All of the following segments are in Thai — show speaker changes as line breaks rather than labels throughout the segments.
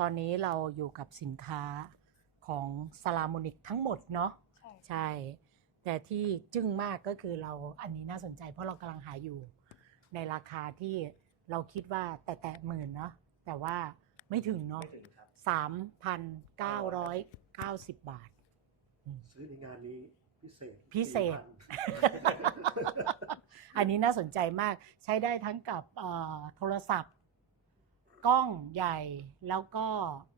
ตอนนี้เราอยู่กับสินค้าของซาลามอนิกทั้งหมดเนาะ
ใช่
ใช่ แต่ที่จึ้งมากก็คือเราอันนี้น่าสนใจ เพราะเรากำลังหาอยู่ในราคาที่เราคิดว่าแต่แตะหมื่นเนาะแต่ว่าไม่ถึงเนาะ
ไม่ถึงครับ
สามพันเก้าร้อยเก้าสิบบาท
ซื้อในงานนี้พิเศษ
พิเศษ
4,000
อันนี้น่าสนใจมากใช้ได้ทั้งกับเอ่อโทรศัพท์ กล้องใหญ่แล้วก็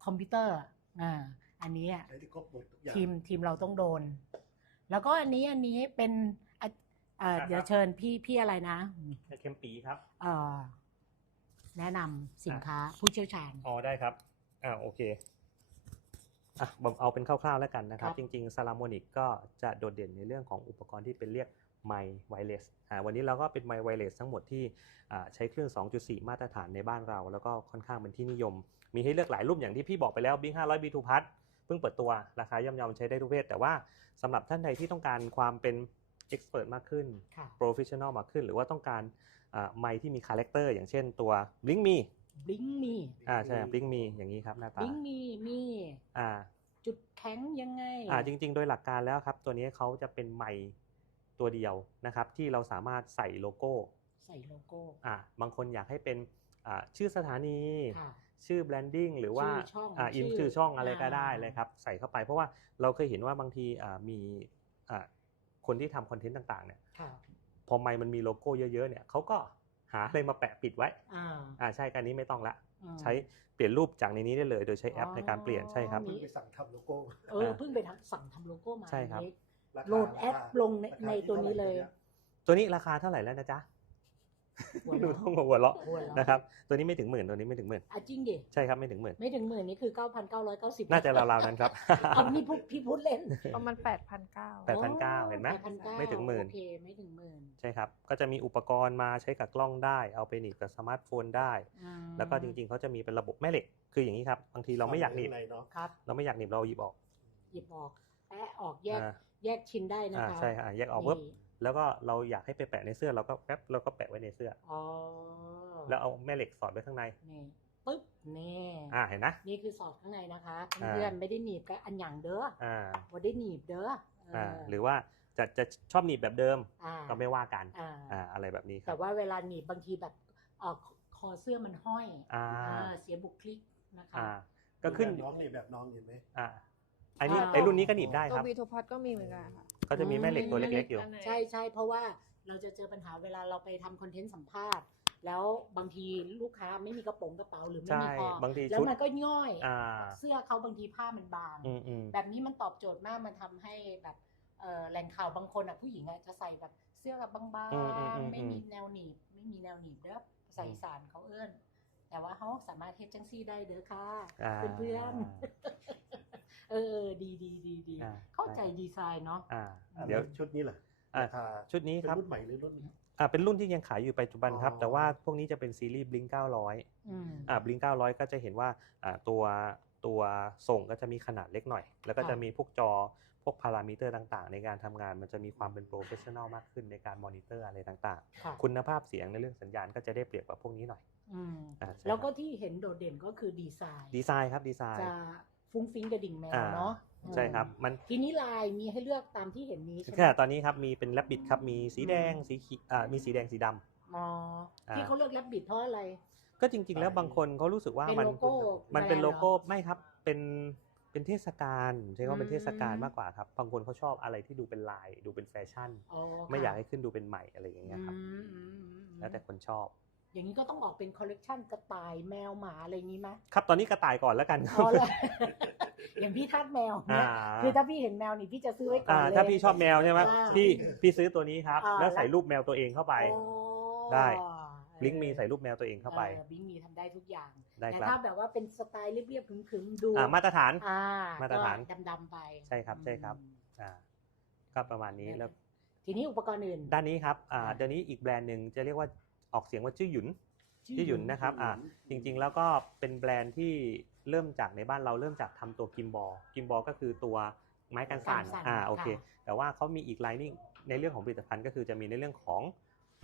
คอมพิวเตอร์อ่าอันนี้อะ
ใช้ที่ครบหมดทุกอย่าง
ทีมทีมเราต้องโดน แล้วก็อันนี้อันนี้เป็นอะเอ่อ
ครับ
เดี๋ยวเชิญพี่พี่อะไรนะ
เค็มปีครับ
เอ่อแนะนำสินค้าผู้เชี่ยวชาญ
อ๋อได้ครับ อ่าโอเค อะผมเอาเป็นคร่าวๆแล้วกันนะครับ
ครับ
จริงๆ s a l a m o n i c ก็จะโดดเด่นในเรื่องของอุปกรณ์ที่เป็นเรียก ไมค์ไวเลสอ่าวันนี้เราก็เป็นไมค์ไวเลสทั้งหมดที่อ่าใช้เครื่อง2.4 มาตรฐานในบ้านเรา แล้วก็ค่อนข้างเป็นที่นิยม มีให้เลือกหลายรุ่นอย่างที่พี่บอกไปแล้ว Bing 500 B2 Plus เพิ่งเปิดตัวราคาย่อมๆใช้ได้ทุกเพศ แต่ว่าสำหรับท่านใดที่ต้องการความเป็น expert มากขึ้น
ค่ะ
professional มากขึ้น หรือว่าต้องการอ่าไมค์ที่มีคาแรคเตอร์อย่างเช่นตัว Blink Me
บลิงมี
อ่าใช่ Blink Me อย่างนี้ครับหน้า
บ
ตา
ลิงมีมี
อ่า
จุดแข็งยังไง
อ่าจริง ๆ โดยหลักการแล้วครับ ตัวนี้เขาจะเป็นไมค์ ตัวเดียวนะครับที่เราสามารถใส่โลโก้
ใส่โลโก้
อ่าบางคนอยากให้เป็นอ่าชื่อสถานี
ค่ะ
ชื่อแบรนดิ้งหรือว่า
ชื่อช่อง
อ่าอิน
ชื่อ
ชื่อช่องอะไรก็ได้
อ่า
เลยครับใส่เข้าไป เพราะว่าเราเคยเห็นว่าบางทีอ่ามีอ่าคนที่ทำคอนเทนต์ต่างๆเนี่ย
ค่ะ
พอไมค์มันมีโลโก้เยอะๆเนี่ยเขาก็หาอะไรมาแปะปิดไว้
อ่า
อ่าใช่การนี้ไม่ต้องละ
อืม
ใช้เปลี่ยนรูปจากในนี้ได้เลย โดยใช้แอป
อ๋อ
ในการเปลี่ยนใช่ครับ
มี
เพิ่งไปสั่งทำโลโก้
เออเพิ่งไปทำสั่งทำโลโก้มา
ใช่ครับ
อันนี้
ราคา
โหลดแอป
ราคา
ลงใน
ราคา
ใน
ที่
ตัวนี้เลย
ท่าไหร่
ตัวนี้ราคาเท่าไหร่แล้วนะจ๊ะ
หัว
ดู
เราะ
ต้องหัวเราะ
หัวเราะ
นะครับ ตัวนี้ไม่ถึงหมื่นตัวนี้ไม่ถึงหมื่น
อะจริงดิ
ใช่ครับไม่ถึงหมื่น
ไม่ถึงหมื่นนี่คือ 9,990
น่าจะราวๆนั้นครับ
เอานี่พูดพี่พูดเล่น
ประมาณแปดพันเก้า
แปด8,900เห็นไหม
8,900
ไม่ถึงหมื่น
โอเคไม่ถึงหมื่น
ใช่ครับ ก็จะมีอุปกรณ์มาใช้กับกล้องได้ เอาไปหนีบกับสมาร์ทโฟนได้
อืม
แล้วก็จริงๆเขาจะมีเป็นระบบแม่เหล็ก คืออย่างนี้ครับบางทีเราไม่อยากหนีบ
ข้งในเนาะ
ครับ
เราไม่อยากหนีบเราหยิบออก
หยิบออกแปะออกแยก
อ่า
แยกชิ้นได้นะ
อ่า
คะ
ใช่ครับอ่าแยกออกปุ๊บ
นี่
แล้วก็เราอยากให้ไปแปะในเสื้อเราก็แป๊บเราก็แปะไว้ในเสื้อ
อ๋อ
แล้วเอาแม่เหล็กสอดไว้ข้างใน
นี่ปึ๊บนี่
อ่าเห็นนะ
นี่คือสอดข้างในนะคะ
อ่า
เพื่อนๆไม่ได้หนีบกับอันหยังเด้อ
อ่า
ว่าได้หนีบเด้อเอ่า
หรือว่าจะจะชอบหนีบแบบเดิม
อ่า
ก็ไม่ว่ากัน
อ่า
อ่าอะไรแบบนี้ครั
แต่
บ
ว่าเวลาหนีบบางทีแบบเอ่อคอเสื้อมันห้อย
อ่า
อ่าเสียบุคลิกนะคะ
อ่าก็ขึ้น
แบบน้องนี่แบบน้องเห็นไหม
อ่า อันนี้
อ่า
ไอรุ่นนี้ก็หนีบได้
ตั
ควรับ
บีทูพัทก็มีเหมือนกันค่ะ
ก็จะมีแม่เหล็กตัวเล็กๆอยู่
ใช่ใช่เพราะว่าเราจะเจอปัญหาเวลาเราไปทำคอนเทนต์สัมภาษณ์ แล้วบางทีลูกค้าไม่มีกระโปรงกระเป๋าหรือไม่
ใช่
มีคอบา
งที
แล้ว
ชุด
มันก็ย่อย
อ่า
เสื้อเขาบางทีผ้ามันบาง
อืมอืม
แบบนี้มันตอบโจทย์มากมันทำให้แบบเอ่อแหล่งข่าวบางคนอะผู้หญิงอะจะใส่แบบเสื้อแบบบาง
อืมอืมอืม
ๆไม่มีแนวหนีบ ไม่มีแนวหนีบเด้อใส่สารเขาเอื้อน แต่ว่าเขาสามารถเฮ็ดจังซี่ได้เด้อค่ะ
อ่า
เพื่อนๆ เออดีดีดีดี
อ่า
เข้าใจดีไซน์เนาะ
อ่า
อะ
เดี๋ยว
แล้วชุดนี้เหรอ
อะ
ราคา
ชุดนี้
เป็น
ครับ
รุ่นใหม่หรือรุ่น
อ่าเป็นรุ่นที่ยังขายอยู่ปัจจุบันครับ
อ๋อ
แต่ว่าพวกนี้จะเป็นซีรีส์ Blink 900
อืม
อ่า Blink 900ก็จะเห็นว่าอ่าตัวตัวส่งก็จะมีขนาดเล็กหน่อย แล้วก็
ค่ะ
จะมีพวกจอพวกพารามิเตอร์ต่างๆ ในการทำงานมันจะมีความเป็นโปรเฟชชั่นอลมากขึ้นในการมอนิเตอร์อะไรต่าง
ค่ะ
ๆ คุณภาพเสียงในเรื่องสัญญาณก็จะได้เปรียบกว่าพวกนี้หน่อย
อืม
อ่าใช่
แล้วก็
ครับ
ที่เห็นโดดเด่นก็คือดีไซน์
ดีไซน์ครับดีไซน์
จะ ฟุ้งฟิ้งกระดิ่งแมว
อ่า
เนาะ
ใช่ครับมัน
ทีนี้ลายมีให้เลือกตามที่เห็นนี้ใช่ไหม
แค่ตอนนี้ครับมีเป็นแรบบิทครับมีสีแดง
อืม
สีเขีอ่ามีสีแดงสีดำ
อ๋อที่
อ่า
เขาเลือกแรบบิทเพราะอะไร
ก็จริง ๆ แล้วบางคนเขารู้สึกว่า
เป็น
มัน
โลโก้
มันเป็น
แบร
โล
ด์หรอ
โก้ไม่ครับเป็นเป็นเทศกาลใช้คำว่าเป็นเทศกาล
อืม
มากกว่าครับบางคนเขาชอบอะไรที่ดูเป็นลายดูเป็นแฟชั่น
อ๋อ
ไม่
ค่ะ
อยากให้ขึ้นดูเป็นใหม่อะไรอย่างเงี้ยครับ
อืมอืมอืม
แล้วแต่คนชอบ
อย่างนี้ก็ต้องออกเป็นคอลเลกชันกระต่ายแมวหมาอะไรอย่างนี้ไหม
ครับตอนนี้กระต่ายก่อนแล้วกันครั
อ๋
บ
อเลยอย่างพี่ทาสแมวเนี่ย
อ่า
คือถ้าพี่เห็นแมวนี่พี่จะซื้อไว้ก่อน
อ่า
เลย
ถ้าพี่ชอบแมวใช่ไหม
อ่า
พี่พี่ซื้อตัวนี้ครับ
อ่า
แล้วใส่รูปแมวตัวเองเข้าไป
อ๋อ
ได้
เออ
ลิงก์มีใส่รูปแมวตัวเองเข้าไป
ออบิงมีทำได้ทุกอย่าง
ได้
แต่
ครับ
ถ้าแบบว่าเป็นสไตล์เรียบๆขึมๆดู
อ่ามาตรฐาน
อ่า
มาตรฐาน
ก็ดำๆไป
ใช่ครับใช่ครับ
อืม
อ่าก็ประมาณนี้แล้ว
ทีนี้อุปกรณ์อื่น
ด้านนี้ครับอ่า
อ่า
เดี๋ยวนี้อีกแบรนด์หนึ่งจะเรียกว่า ออกเสียงว่าชื่อหยุนชื่อหยุนนะครับอ่าจริง ๆ แล้วก็เป็นแบรนด์ที่เริ่มจากในบ้านเราเริ่มจากทำตัวกิมบอลกิมบอลก็คือตัวไม้กันสั่น
กันสั่น
อ่าโอเค
ค่ะ
แต่ว่าเขามีอีกไลนิ่งในเรื่องของผลิตภัณฑ์ก็คือจะมีในเรื่องของ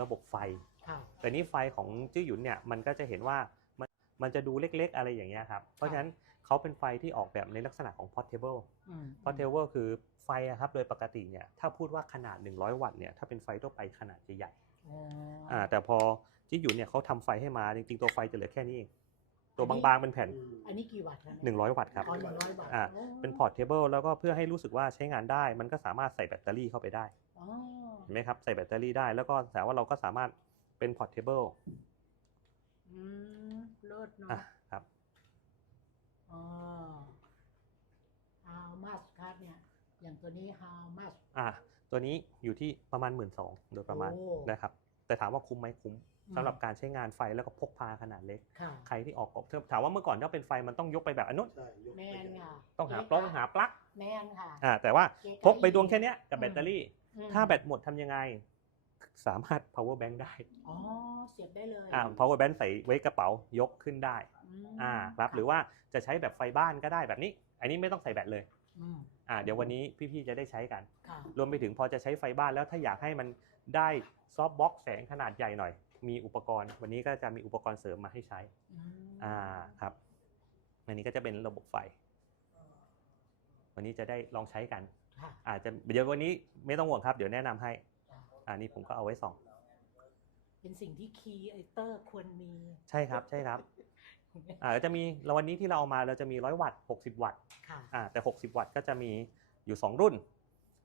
ระบบไฟ
ค่ะ
แต่นี้ไฟของจื้อหยุนเนี่ยมันก็จะเห็นว่ามันมันจะดูเล็กๆอะไรอย่างเงี้ยครับ เพราะฉะนั้นเขาเป็นไฟที่ออกแบบในลักษณะของ portable
อืม
portable คือไฟอะครับโดยปกติเนี่ยถ้าพูดว่าขนาด 100 วัตต์เนี่ยถ้าเป็นไฟทั่วไปขนาดจะใหญ่
อ๋ออ
อ่าแต่พอที่อยู่เนี่ยเขาทำไฟให้มาจริงๆตัวไฟจะเหลือแค่นี้เองตัวบางๆเป็นแผ่น
อืม
อันนี้กี่วัตต์คะเนี่ย
100 วัตต์ครับ
อ๋อหนึ่งร้อยวัตต์
อ่า
โอ้
เป็น portable แล้วก็เพื่อให้รู้สึกว่าใช้งานได้ มันก็สามารถใส่แบตเตอรี่เข้าไปได้
อ๋อ
เห็นไหมครับ ใส่แบตเตอรี่ได้แล้วก็แต่ว่าเราก็สามารถเป็น portable
อืมเลิศเนาะ
อะครับ
อ๋อ how much ครับเนี่ย อย่างตัวนี้ how much
อะตัวนี้อยู่ที่ประมาณ 1 2ื่นโดยประมาณ
โอ้
นะครับ แต่ถามว่าคุ้มไหมคุ้ม
อืม
สำหรับการใช้งานไฟแล้วก็พกพาขนาดเล็ก
ค่ะ
ใครที่ออกถามว่าเมื่อก่อนถ้าเป็นไฟมันต้องยกไปแบบอันนู้น
ใช่ยก
แม
ไป
น
อย่าง
ค่ะ
ต้องหาปล้องหาปลั๊ก
แมนค่ะ
อ่าแต่ว่า
เก๋ไก๋
พกไปดวงแค่เนี้ยกับ
อืม
แบตเตอรี่
อืม
ถ้าแบตหมดทำยังไง สามารถ power bank ได้
อ๋อเสียบได้เลย
อ่า power bank ใส่ไว้กระเป๋ายกขึ้นได้
ม
อ่าครับหรือว่าจะใช้แบบไฟบ้านก็ได้แบบนี้ อันนี้ไม่ต้องใส่แบตเลย
อืม
อ่าเดี๋ยววันนี้พี่ๆจะได้ใช้กัน
ค่ะ
รวมไปถึงพอจะใช้ไฟบ้านแล้วถ้าอยากให้มันได้ซอฟต์บ็อกแสงขนาดใหญ่หน่อย มีอุปกรณ์ วันนี้ก็จะมีอุปกรณ์เสริมมาให้ใช้
อืม
อ่าครับอันนี้ก็จะเป็นระบบไฟ วันนี้จะได้ลองใช้กัน
ค่ะ
อาจจะเดี๋ยววันนี้ไม่ต้องห่วงครับ เดี๋ยวแนะนำให้
ค่ะ
อ่านี่ผมก็เอาไว้ส่อง
เป็นสิ่งที่คีเอเตอร์ควรมี
ใช่ครับใช่ครับ อ่าแล้วจะมีเราวันนี้ที่เราเอามาเราจะมีร้อยวัตต์60วัตต์
ค่ะ
อ่าแต่60วัตต์ก็จะมีอยู่2รุ่น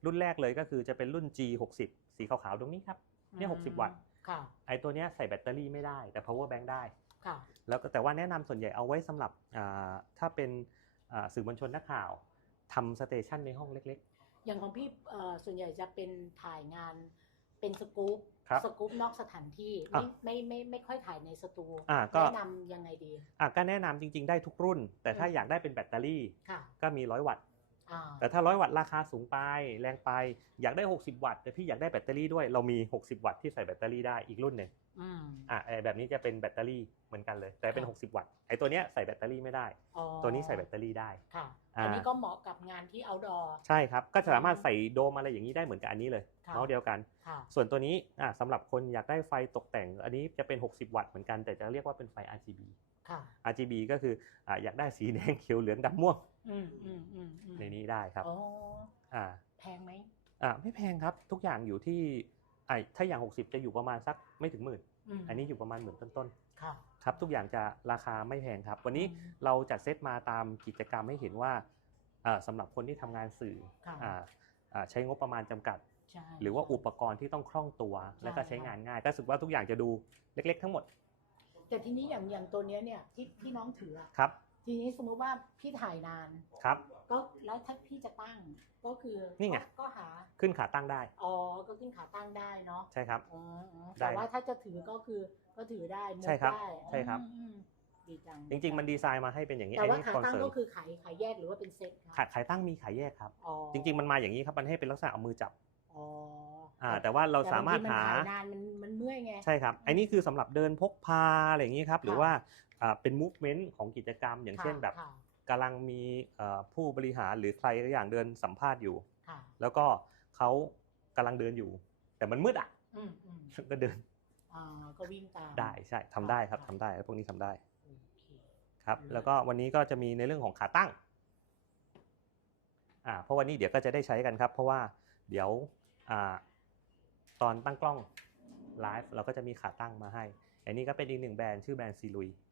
รุ่นแรกเลยก็คือจะเป็นรุ่น G60 สีขาวๆตรงนี้ครับเนี่ย60วัตต์
ค่ะ
ไอตัวเนี้ยใส่แบตเตอรี่ไม่ได้แต่ power bank ได้
ค่ะ
แล้วก็แต่ว่าแนะนำส่วนใหญ่เอาไว้สำหรับอ่าถ้าเป็นอ่าสื่อมวลชนนักข่าวทำสเตชันในห้องเล็ก
อย่างของพี่เอ่อส่วนใหญ่จะเป็นถ่ายงาน เป็นสกู๊ป
ครับ
สกู๊ปนอกสถานที่
อะ
ไม่ไม่ไม่ไม่ค่อยถ่ายในสตู
อะก็
แนะนำยังไงดี
ๆอะก็แนะนำจริง ๆ ได้ทุกรุ่น แต่ถ้า
อืม
อยากได้เป็นแบตเตอรี่
ค่ะ
ก็มี 100 วัตต์
อ่า
แต่ถ้า 100 วัตต์ราคาสูงไป แรงไป อยากได้ 60 วัตต์แต่พี่อยากได้แบตเตอรี่ด้วย เรามี 60 วัตต์ที่ใส่แบตเตอรี่ได้อีกรุ่นหนึ่ง
อืม
อะไอ้แบบนี้จะเป็นแบตเตอรี่เหมือนกันเลย แต่เป็น
ครับ
60 วัตต์ไอ้ตัวเนี้ยใส่แบตเตอรี่ไม่ได้
อ๋อ
ตัวนี้ใส่แบตเตอรี่ได้
ค่ะ
อ่า
อันนี้ก็เหมาะกับงานที่ outdoor
ใช่ครับ ก็สามารถใส่โดมอะไรอย่างนี้ได้เหมือนกับอันนี้เลย
ค่ะ
เมาส์เดียวกัน
ค่ะ
ส่วนตัวนี้อะสำหรับคนอยากได้ไฟตกแต่ง อันนี้จะเป็น 60 วัตต์เหมือนกันแต่จะเรียกว่าเป็นไฟ RGB
ค่ะ
RGB ก็คืออะอยากได้สีแดงเขียวเหลืองดำม่วง
อืมอืมอืมอืม
ในนี้ได้ครับ
อ๋อ
อ่า
แพงไหม
อ่าไม่แพงครับทุกอย่างอยู่ที่ อะถ้าอย่าง 60 จะอยู่ประมาณสักไม่ถึงหมื่น
ม
อันนี้อยู่ประมาณหมื่นต้น
ค่ะ
ๆครับ ทุกอย่างจะราคาไม่แพงครับ วันนี้
อืม
เราจัดเซตมาตามกิจกรรมให้เห็นว่าอ่าสำหรับคนที่ทำงานสื่อ
ค่ะ
อ่าอ่าใช้งบประมาณจำกัด
ใช่
หรือว่า
ใช่
อุปกรณ์ที่ต้องคล่องตัว และก็
ใช่
ใช้
ค่ะ
งานง่ายก็รู้สึกว่าทุกอย่างจะดูเล็กๆ ทั้งหมด
แต่ทีนี้อย่างอย่างตัวเนี้ยเนี่ยที่ที่น้องถืออะ
ครับ
ทีนี้สมมุติว่าพี่ถ่ายนาน
ครับ
ก็แล้วถ้าพี่จะตั้งก็คือ
นี่ไง
ก็ก็หา
ขึ้นขาตั้งได้
อ๋อก็ขึ้นขาตั้งได้เนาะ
ใช่ครับ
อ๋ออ๋อ
ได้
แต่ว่าถ้าจะถือก็คือก็ถือได้มุด
ใช่ครับ
ได้
ใช่ครับ
อืมอืมดีจัง
จริง ๆ มันดีไซน์มาให้เป็นอย่างนี้
แต่
ไอ้
ว่า
นี่
ขา
คอน
ตั้ง
เสิร์
ก็
ต
คือขายขายแยกหรือว่าเป็นเซ็ตคะ
ขายขายตั้งมีขายแยกครับ
อ๋อ
จริง ๆ มันมาอย่างนี้ครับมันให้เป็นลักษณะเอามือจับ
อ๋อ
อ่าแต่ว่าเราสามารถ
แต่บงทีน
หา
ถ่ยนานมันมันเมื่อยไง
ใช่ครับไอ้นี่คือสำหรับเดินพกพาอะไรอย่างนี้ครับ หรือ
ค่ะ
ว่าอ่าเป็น movement ของกิจกรรม อย่างเช่นแบบ
ค่ะ
กำลังมีเอ่อผู้บริหารหรือใครสักอย่างเดินสัมภาษณ์อยู่
ค่ะ
แล้วก็เขากำลังเดินอยู่ แต่มันมืดอะ
อืมอืม
ก็เดิน
อ่าก็วิ่งตาม
ได้ใช่ทำได้ครับ
ค่ะ
ทำได้พวกนี้ทำได้
โอเค
ครับ
อืม
แล้วก็วันนี้ก็จะมีในเรื่องของขาตั้งอ่าเพราะวันนี้เดี๋ยวก็จะได้ใช้กันครับ เพราะว่าเดี๋ยวอ่าตอนตั้งกล้องไลฟ์เราก็จะมีขาตั้งมาให้ อันนี้ก็เป็นอีกหนึ่งแบรนด์ชื่อแบรนด์ซีลุยเขา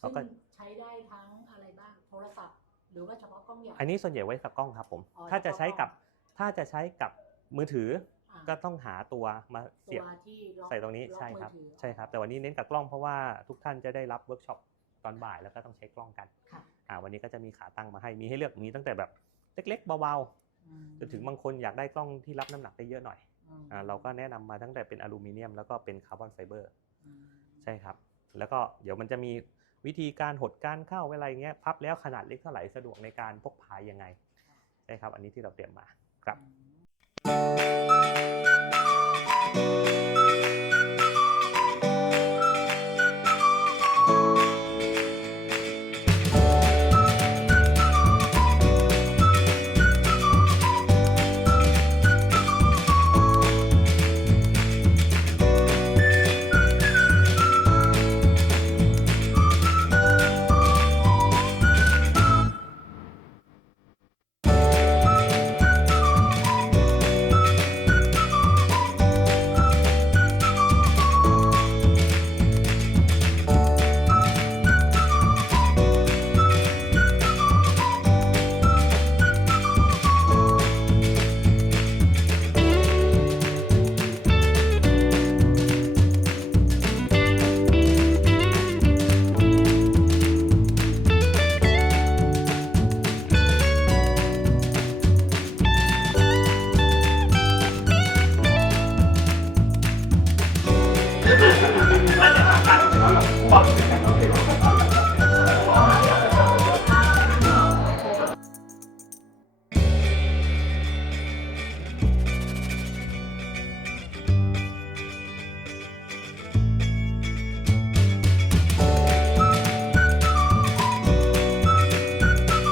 ซึ่ง
ก็
ใช้ได้ทั้งอะไรบ้างโทรศัพท์ หรือว่าเฉพาะกล้องใหญ่
อันนี้ส่วนใหญ่ไว้กับกล้องครับผม
อ๋อ
ถ้าจะใช้กับ
เฉพาะกล้อง
ถ้าจะใช้กับมือถือ
อ่า
ก็ต้องหาตัวมา
ตั
เสียบ
วที่ล็อก
ใส่ตรงนี้
ล็อก
ใช่ครับ
มือถือ
ใช่ครับ แต่วันนี้เน้นกับกล้องเพราะว่าทุกท่านจะได้รับเวิร์กช็อปตอนบ่ายแล้วก็ต้องใช้กล้องกัน
ค่ะ
อ่าวันนี้ก็จะมีขาตั้งมาให้มีให้เลือกมีตั้งแต่แบบเล็กๆเบา
อืม
ๆจนถึงบางคนอยากได้กล้องที่รับน้ำหนักได้เยอะหน่อย
อืม
อ่าเราก็แนะนำมาตั้งแต่เป็นอลูมิเนียมแล้วก็เป็นคาร์บอนไฟเบอร์
อืม
ใช่ครับ แล้วก็เดี๋ยวมันจะมี วิธีการหดการเข้าอะไรเงี้ยพับแล้วขนาดเล็กเท่าไหร่สะดวกในการพกพายยังไงใช่ครับ อันนี้ที่เราเตรียมมาครับ
法。